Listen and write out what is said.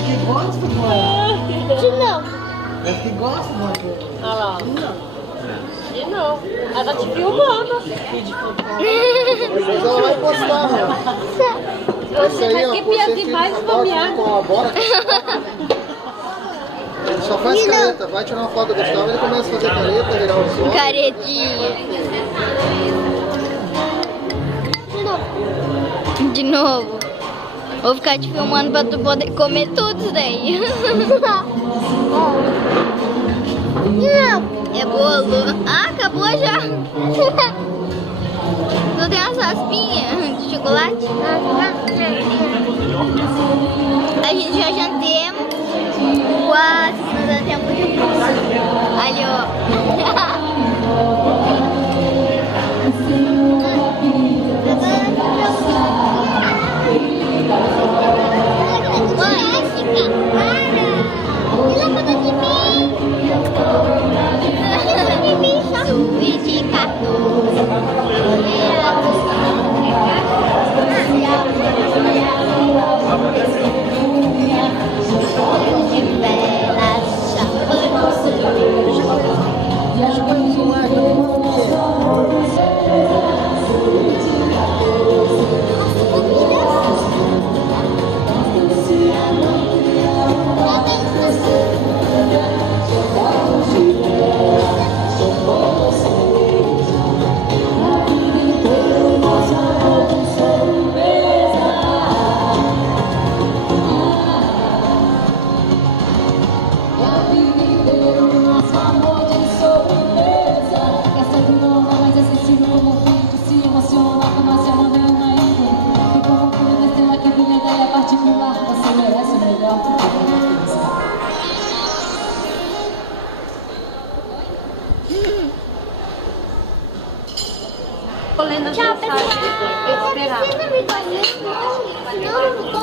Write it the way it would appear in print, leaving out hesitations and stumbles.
Essa que gosta, mano. De novo. Essa que gosta, mano. Olha lá. De novo. Ela tá te filmando. Depois ela vai postar, mano. Você vai ter piada demais esfomeada. Bora. Ele só faz careta. Vai tirar uma foto do Gustavo, ele começa a fazer careta, virar o sol. Caretinha. De novo. Vou ficar te filmando pra tu poder comer tudo isso daí. É bolo. Ah, acabou já. Tu tem umas raspinhas de chocolate? A gente já jantemos. Quase que não dá tempo de almoço. Ali, ó. Tchau, pessoal. Não precisa me fazer, não, senão eu não tô